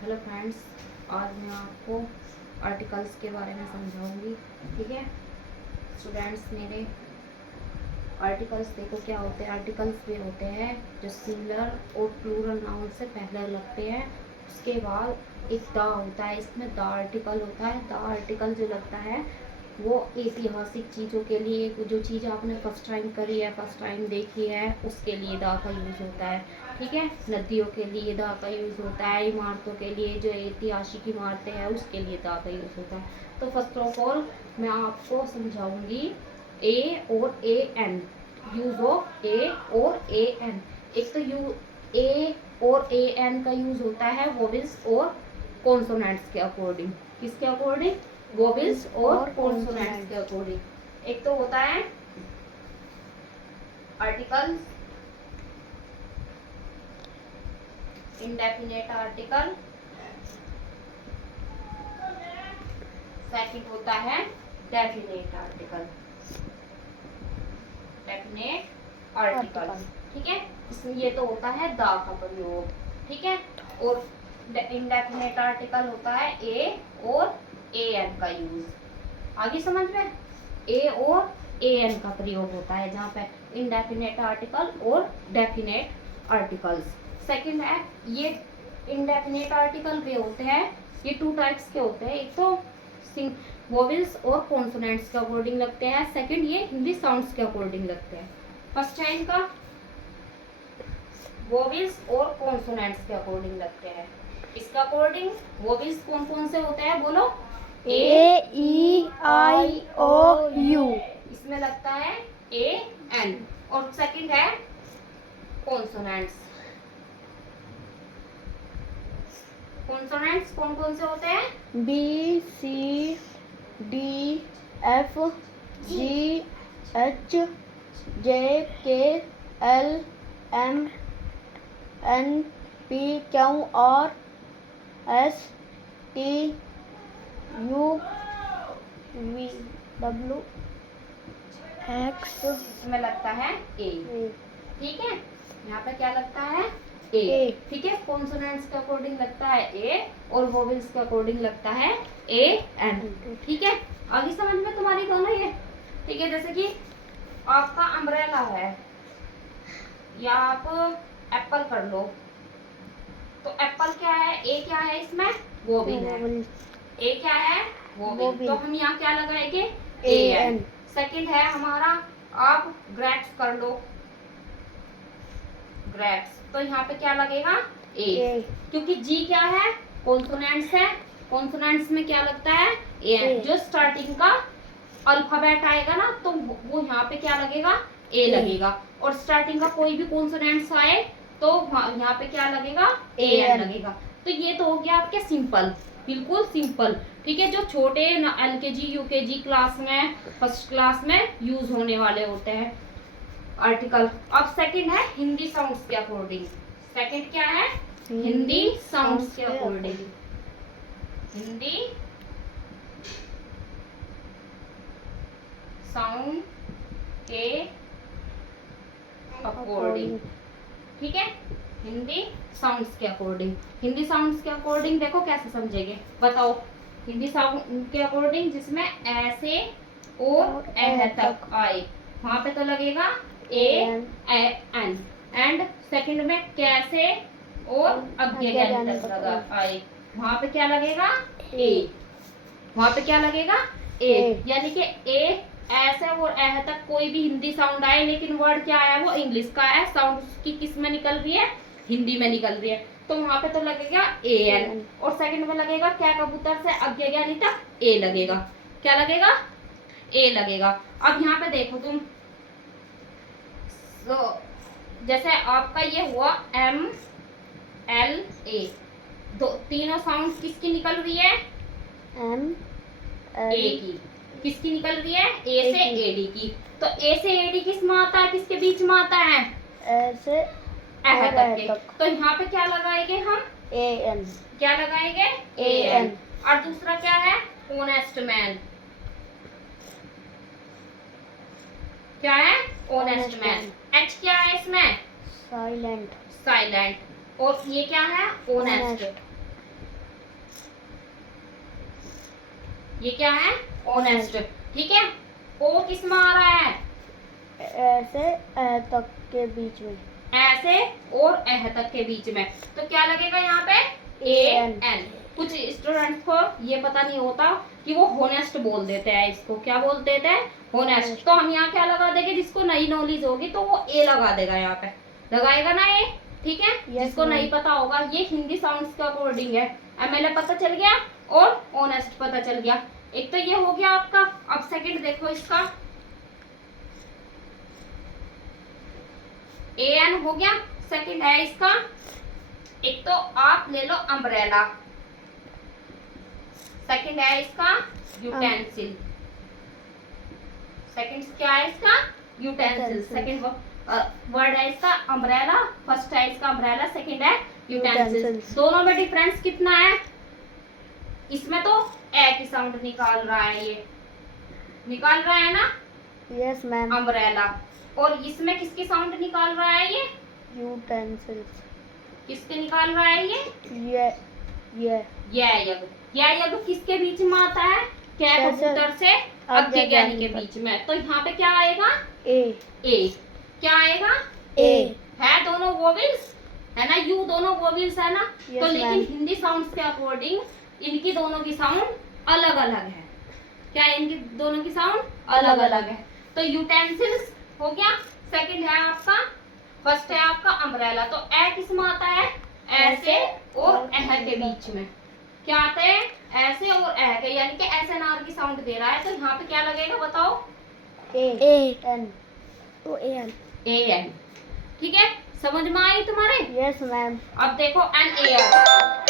Hello friends, आज मैं आपको आर्टिकल्स के बारे में समझाऊंगी। ठीक है स्टूडेंट्स मेरे, आर्टिकल्स देखो क्या होते हैं। आर्टिकल्स वे होते हैं जो सिंगुलर और प्लूरल नाउन से पहले लगते हैं। उसके बाद एक द होता है, इसमें द आर्टिकल होता है। द आर्टिकल जो लगता है वो ऐतिहासिक चीज़ों के लिए, जो चीज़ आपने फर्स्ट टाइम करी है, फर्स्ट टाइम देखी है, उसके लिए द का यूज़ होता है। ठीक है, नदियों के लिए द का यूज़ होता है। इमारतों के लिए, जो ऐतिहासिक इमारतें हैं उसके लिए द का यूज़ होता है। तो फर्स्ट ऑफ ऑल मैं आपको समझाऊंगी ए और ए एन, यूज ऑफ ए और ए एन। एक तो यू ए और ए एन का यूज होता है वोवेल्स और कॉन्सोनेंट्स के अकॉर्डिंग। किसके अकॉर्डिंग? वोवेल्स और कॉन्सोनेंट्स के अकॉर्डिंग। एक तो होता है आर्टिकल्स, इंडेफिनेट आर्टिकल। सेकंड होता है डेफिनेट आर्टिकल, डेफिनेट आर्टिकल। ठीक है, इसमें ये तो होता है द का प्रयोग। ठीक है, और इंडेफिनेट आर्टिकल होता है ए और ए एन का यूज। आगे समझ में, ए और ए एन का प्रयोग होता है जहाँ पे इंडेफिनेट आर्टिकल और डेफिनेट आर्टिकल्स। सेकंड है ये इंडेफिनेट आर्टिकल वे होते हैं, ये टू टाइप्स के होते हैं। एक तो वोवेल्स और कॉन्सोनेंट्स के अकॉर्डिंग लगते हैं। सेकंड ये हिंदी साउंड्स के अकॉर्डिंग लगते हैं। फर्स्ट है इनका वोवेल्स और कॉन्सोनेंट्स के अकॉर्डिंग लगते हैं। इसका अकॉर्डिंग वोवेल्स कौन कौन से होते हैं बोलो? ए ई आई ओ यू, इसमें लगता है ए एन। और सेकंड है कॉन्सोनेंट्स। कॉन्सोनेंट्स कौन कौन से होते हैं? B C D F G H J K L M N P Q R S T U V W X. इसमें लगता है ए। ठीक है, यहाँ पे क्या लगता है? ए। ए। ठीक है, कॉन्सोनेंट्स के अकॉर्डिंग लगता है ए और वोवेल्स के अकॉर्डिंग लगता है ए एन। ठीक है, आगे समझ में तुम्हारी दोनों ये? ठीक है, जैसे कि आपका अम्ब्रेला है या आप एप्पल कर लो, तो एप्पल क्या है? ए क्या है इसमें? वोवेल है। ए क्या है? वोवेल। तो हम यहाँ क्या लगाएंगे? A N. सेकंड है हमारा, आप ग्रेप्स कर लो, ग्रेप्स, तो यहाँ पे क्या लगेगा? ए। क्योंकि जी क्या है? कॉन्सोनेंट्स है। कॉन्सोनेंट्स में क्या लगता है? A N. जो स्टार्टिंग का अल्फाबेट आएगा ना, तो वो यहाँ पे क्या लगेगा? ए लगेगा। और स्टार्टिंग का कोई भी कॉन्सोनेंट्स आए तो यहाँ पे क्या लगेगा? ए एन लगेगा। तो ये तो हो गया आपके सिंपल, बिल्कुल सिंपल। ठीक है, जो छोटे एलकेजी यूकेजी क्लास में, फर्स्ट क्लास में यूज होने वाले होते हैं आर्टिकल। अब सेकंड है हिंदी साउंड्स के अकॉर्डिंग। सेकंड क्या है? हिंदी साउंड्स के अकॉर्डिंग। हिंदी साउंड के अकॉर्डिंग। ठीक है, हिंदी साउंड्स के अकॉर्डिंग। हिंदी साउंड्स के अकॉर्डिंग देखो कैसे समझेंगे, बताओ। हिंदी साउंड के अकॉर्डिंग जिसमें ऐसे और एह तक आए, वहां पे तो लगेगा ए एन। एंड सेकंड में कैसे और अज्ञे तक लगा आए, वहां पे क्या लगेगा? ए। वहां पे क्या लगेगा? ए। यानी कि ए ऐसे और एह तक कोई भी हिंदी साउंड आए, लेकिन वर्ड क्या है? वो इंग्लिश का है। साउंड उसकी किस में निकल रही है? हिंदी में निकल रही है, तो वहां पे तो लगेगा ए एन। और सेकंड में लगेगा क्या? कबूतर से अज्ञे ज्ञानी तक ए लगेगा। क्या लगेगा? ए लगेगा। अब यहाँ पे देखो तुम, जैसे आपका ये हुआ एम एल ए, दो तीनों साउंड किसकी निकल रही है? एम ए की। किसकी निकल रही है? ए से एडी की। तो ए से एडी किस में आता है? किसके बीच में आता है? ऐसे एह तक के। तो यहाँ पे क्या लगाएंगे हम? A N. क्या लगाएंगे? ए एन। और दूसरा क्या है? Honest man. क्या है? Honest man. एच क्या है इसमें? साइलेंट। साइलेंट। और ये क्या है? ऑनेस्ट। ये क्या है? ऑनेस्ट। ठीक है, ओ किस में आ रहा है? ऐसे तक के बीच में, ऐसे और एह तक के बीच में, तो क्या लगेगा यहाँ पे? AN। AN। कुछ स्टूडेंट्स को ये पता नहीं होता कि वो होनेस्ट बोल देते हैं, इसको क्या बोल देते हैं? होनेस्ट। तो हम यहाँ क्या लगा देंगे? जिसको नई नॉलेज होगी तो वो ए लगा देगा, यहाँ पे लगाएगा ना ए। ठीक है, जिसको नहीं पता होगा, ये हिंदी साउंड्स के अकॉर्डिंग है। एमएलए पता चल गया और ऑनेस्ट पता चल गया। एक तो ये हो गया आपका। अब सेकंड देखो इसका, एन हो गया। सेकंड है इसका, एक तो आप ले लो अम्ब्रेला। सेकंड है इसका यूटेंसिल। सेकंड क्या है इसका? यूटेंसिल। सेकंड वर्ड है इसका अम्ब्रेला। फर्स्ट है इसका अम्ब्रेला, सेकंड है यूटेंसिल। दोनों में डिफरेंस कितना है? इसमें तो ए की साउंड निकाल रहा है, ये निकाल रहा है ना? Yes ma'am. अम्ब्रेला। और इसमें किसकी साउंड निकाल रहा है? ये यूटेंसिल्स। किसके निकाल रहा है? ये यग। यग किसके बीच में आता है? कै कबूतर से आज्ञानी के बीच में। तो यहाँ पे क्या आएगा? ए। क्या आएगा? ए है दोनों वोवेल्स है ना, यू दोनों वोवेल्स है ना। Yes, तो लेकिन ma'am। हिंदी साउंड्स के अकॉर्डिंग इनकी दोनों की साउंड अलग अलग है। क्या है? इनकी दोनों की साउंड अलग अलग है। तो यूटेंसिल्स हो गया। सेकंड है आपका, फर्स्ट है आपका अम्ब्रेला। तो ए किस में आता है? ऐसे और एह के बीच में। क्या आता है? ऐसे और एह के, यानी कि ऐसे नार की साउंड दे रहा है। तो यहाँ पे क्या लगेगा बताओ? एन। एन। ठीक है, समझ में आई तुम्हारे? Yes ma'am. अब देखो एन ए आर।